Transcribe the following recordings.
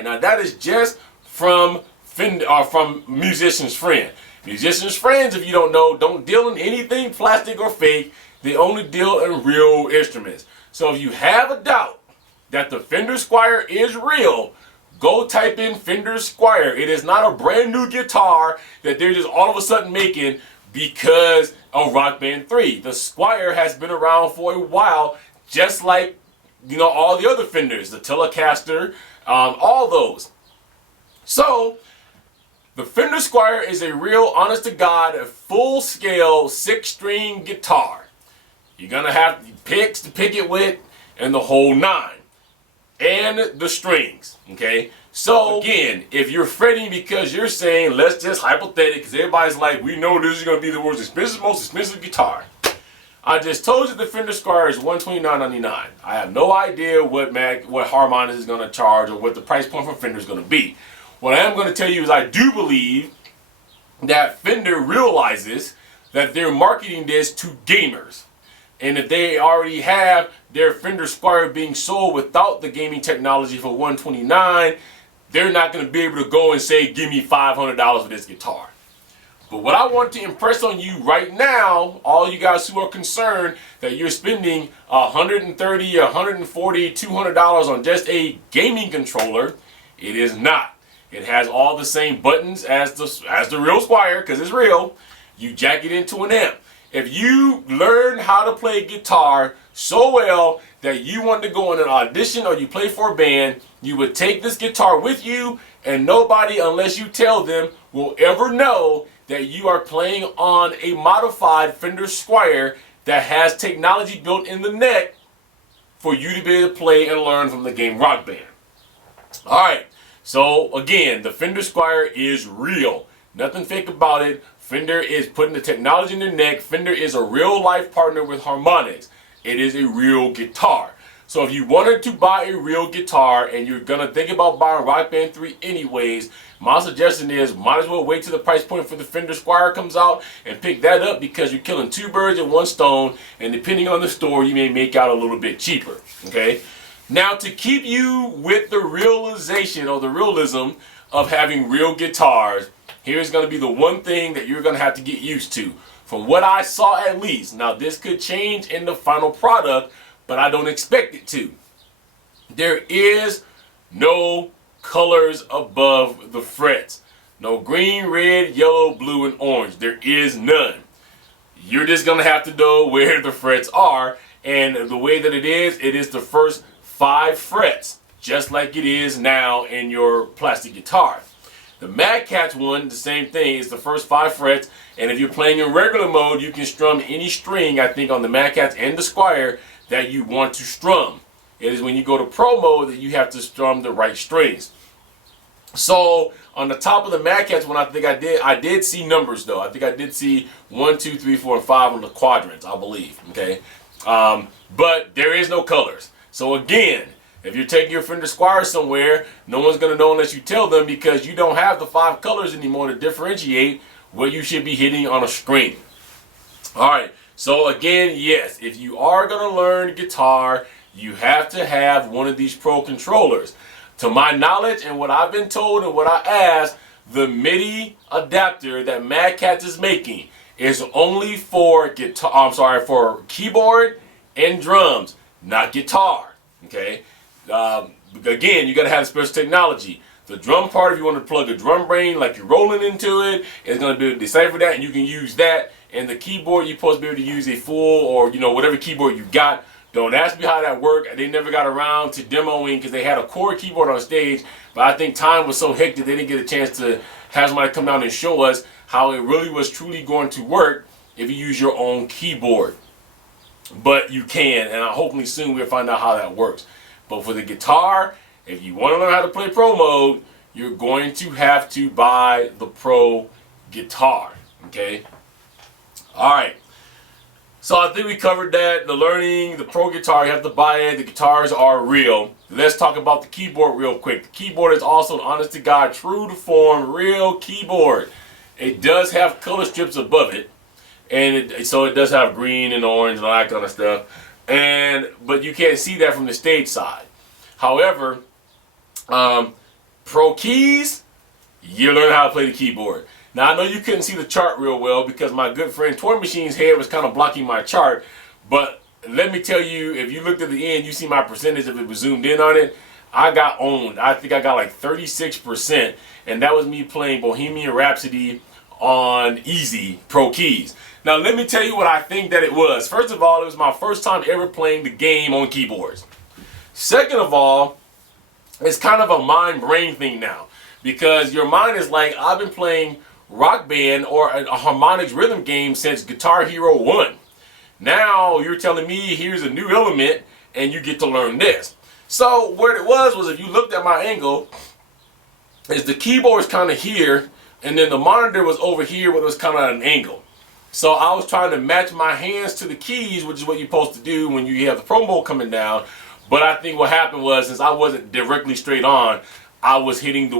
$129. Now that is just from from Musician's Friend. Musician's Friends, if you don't know, don't deal in anything plastic or fake. They only deal in real instruments. So if you have a doubt that the Fender Squier is real, go type in Fender Squier. It is not a brand new guitar that they're just all of a sudden making because of Rock Band 3. The Squier has been around for a while, just like, you know, all the other Fenders, the Telecaster, all those. So the Fender Squier is a real, honest to God, full-scale 6-string guitar. You're gonna have picks to pick it with and the whole 9. And the strings, okay? So again, if you're fretting because you're saying, let's just hypothetical, because everybody's like, we know this is going to be the most expensive guitar. I just told you the Fender Squier is $129.99. I have no idea what Harmonics is going to charge or what the price point for Fender is going to be. What I am going to tell you is I do believe that Fender realizes that they're marketing this to gamers. And if they already have their Fender Squier being sold without the gaming technology for $129, they're not going to be able to go and say, give me $500 for this guitar. But what I want to impress on you right now, all you guys who are concerned that you're spending $130, $140, $200 on just a gaming controller, it is not. It has all the same buttons as the real Squier, because it's real. You jack it into an amp. If you learn how to play guitar so well that you want to go on an audition or you play for a band, you would take this guitar with you, and nobody, unless you tell them, will ever know that you are playing on a modified Fender Squier that has technology built in the neck for you to be able to play and learn from the game Rock Band. Alright, so again, the Fender Squier is real. Nothing fake about it. Fender is putting the technology in their neck. Fender is a real life partner with Harmonics. It is a real guitar. So if you wanted to buy a real guitar and you're going to think about buying Rock Band 3 anyways, my suggestion is might as well wait till the price point for the Fender Squier comes out and pick that up, because you're killing 2 birds with 1 stone, and depending on the store you may make out a little bit cheaper. Okay. Now, to keep you with the realization or the realism of having real guitars, here's going to be the one thing that you're going to have to get used to. From what I saw at least, now this could change in the final product, but I don't expect it to. There is no colors above the frets. No green, red, yellow, blue, and orange. There is none. You're just going to have to know where the frets are, and the way that it is the first 5 frets, just like it is now in your plastic guitar. The Mad Catz one, the same thing, is the first 5 frets, and if you're playing in regular mode, you can strum any string, I think, on the Mad Catz and the Squier that you want to strum. It is when you go to Pro mode that you have to strum the right strings. So on the top of the Mad Catz one, I did see numbers though. I think I did see 1, 2, 3, 4, and 5 on the quadrants, I believe. Okay, but there is no colors. So again, if you're taking your Fender Squier somewhere, no one's going to know unless you tell them, because you don't have the 5 colors anymore to differentiate what you should be hitting on a string. Alright, so again, yes, if you are going to learn guitar, you have to have one of these Pro controllers. To my knowledge and what I've been told and what I asked, the MIDI adapter that Mad Catz is making is only for for keyboard and drums, not guitar. Okay. Again, you got to have special technology. The drum part, if you want to plug a drum brain like you're rolling into it, it's going to be able to decipher that, and you can use that. And the keyboard, you're supposed to be able to use a full, or whatever keyboard you got. Don't ask me how that worked. They never got around to demoing because they had a chord keyboard on stage, but I think time was so hectic they didn't get a chance to have somebody come down and show us how it really was truly going to work if you use your own keyboard. But you can, and hopefully soon we'll find out how that works. But for the guitar, if you want to learn how to play Pro mode, you're going to have to buy the Pro guitar. Okay? Alright. So I think we covered that. The learning, the Pro guitar, you have to buy it. The guitars are real. Let's talk about the keyboard real quick. The keyboard is also an honest to God, true to form, real keyboard. It does have color strips above it. And so it does have green and orange and all that kind of stuff. But you can't see that from the stage side. However, Pro keys, you learn how to play the keyboard. Now, I know you couldn't see the chart real well because my good friend Toy Machine's head was kind of blocking my chart, but let me tell you, if you looked at the end, you see my percentage if it was zoomed in on it. I got owned. I think I got like 36%, and that was me playing Bohemian Rhapsody on easy pro keys. Now, let me tell you what I think that it was. First of all, it was my first time ever playing the game on keyboards. Second of all, it's kind of a mind-brain thing now, because your mind is like, I've been playing Rock Band or a harmonics rhythm game since Guitar Hero 1. Now you're telling me here's a new element and you get to learn this. So what it was if you looked at my angle, is the keyboard's kind of here and then the monitor was over here where it was kind of at an angle. So I was trying to match my hands to the keys, which is what you're supposed to do when you have the Pro Mode coming down. But I think what happened was, since I wasn't directly straight on, I was hitting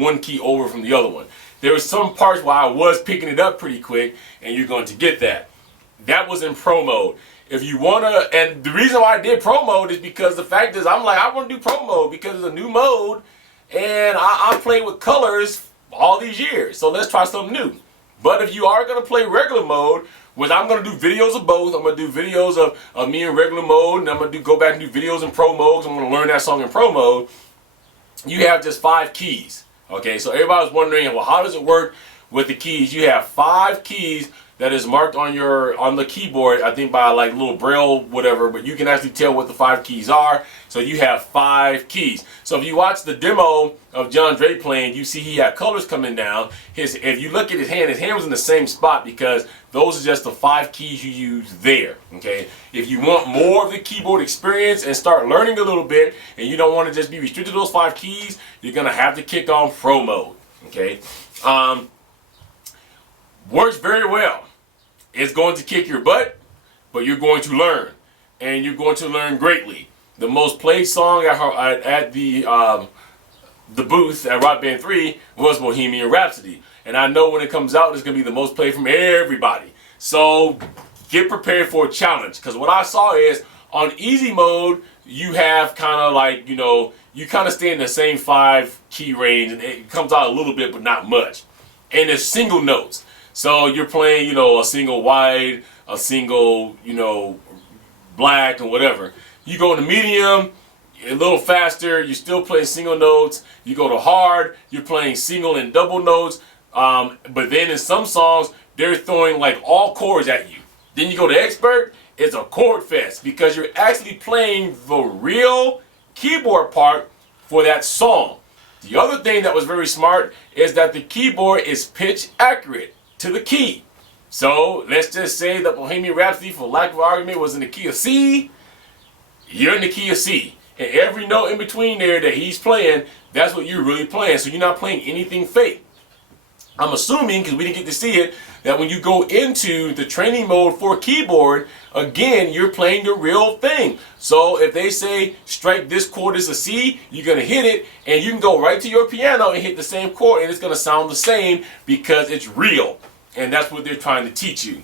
one key over from the other one. There were some parts where I was picking it up pretty quick, and you're going to get that. That was in Pro Mode. If you want to, and the reason why I did Pro Mode is because the fact is I'm like, I want to do Pro Mode because it's a new mode, and I'm playing with colors all these years, so let's try something new. But if you are going to play regular mode, which I'm going to do videos of both, I'm going to do videos of me in regular mode, and I'm going to go back and do videos in Pro Mode, because I'm going to learn that song in Pro Mode. You have just 5 keys. Okay, so everybody's wondering, well, how does it work with the keys? You have 5 keys that is marked on the keyboard, I think by like little braille whatever, but you can actually tell what the 5 keys are. So you have 5 keys. So if you watch the demo of John Dre playing, you see he had colors coming down. If you look at his hand was in the same spot because those are just the 5 keys you use there. Okay, if you want more of the keyboard experience and start learning a little bit, and you don't want to just be restricted to those 5 keys, you're gonna have to kick on Pro Mode. Okay, works very well. It's going to kick your butt, but you're going to learn, and you're going to learn greatly. The most played song at the booth at Rock Band 3 was Bohemian Rhapsody, and I know when it comes out, it's going to be the most played from everybody. So get prepared for a challenge, because what I saw is on easy mode, you have kind of like, you kind of stay in the same 5 key range, and it comes out a little bit, but not much. And it's single notes. So you're playing, a single wide, a single, black, and whatever. You go to medium, a little faster, you're still playing single notes. You go to hard, you're playing single and double notes. But then in some songs, they're throwing like all chords at you. Then you go to expert, it's a chord fest because you're actually playing the real keyboard part for that song. The other thing that was very smart is that the keyboard is pitch accurate to the key. So let's just say that Bohemian Rhapsody, for lack of argument, was in the key of C. You're in the key of C. And every note in between there that he's playing, that's what you're really playing. So you're not playing anything fake. I'm assuming, because we didn't get to see it, that when you go into the training mode for keyboard, again, you're playing the real thing. So if they say strike this chord as a C, you're going to hit it, and you can go right to your piano and hit the same chord, and it's going to sound the same because it's real. And that's what they're trying to teach you.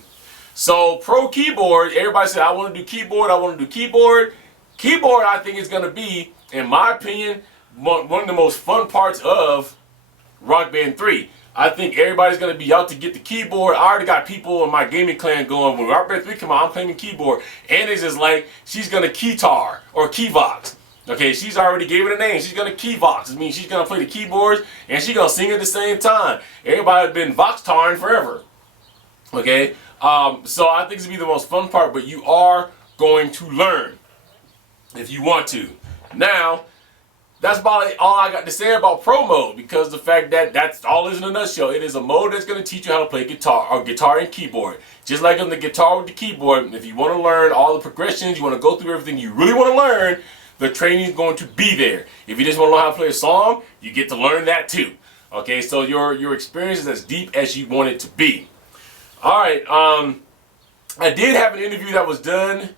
So pro keyboard, everybody said, I want to do keyboard, I want to do keyboard. Keyboard, I think, is going to be, in my opinion, one of the most fun parts of Rock Band 3. I think everybody's going to be out to get the keyboard. I already got people in my gaming clan going, when Rock Band 3 come out, I'm playing the keyboard. And it's just like, she's going to keytar or keyvox. Okay, she's already gave it a name. She's going to keyvox. It means she's going to play the keyboards and she's going to sing at the same time. Everybody's been vox-tarring forever. Okay, so I think it's going to be the most fun part, but you are going to learn if you want to. Now, that's about all I got to say about Pro Mode, because the fact that that's all is in a nutshell. It is a mode that's going to teach you how to play guitar or guitar and keyboard. Just like on the guitar with the keyboard, if you want to learn all the progressions, you want to go through everything you really want to learn, the training is going to be there. If you just want to learn how to play a song, you get to learn that too. Okay, so your experience is as deep as you want it to be. All right, I did have an interview that was done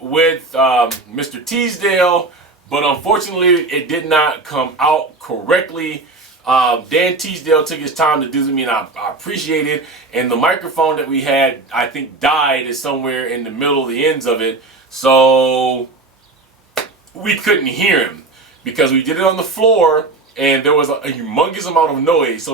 with Mr. Teasdale, but unfortunately it did not come out correctly. Dan Teasdale took his time to do me, and I appreciate it. And the microphone that we had, I think, died is somewhere in the middle of the ends of it, so we couldn't hear him because we did it on the floor and there was a humongous amount of noise. So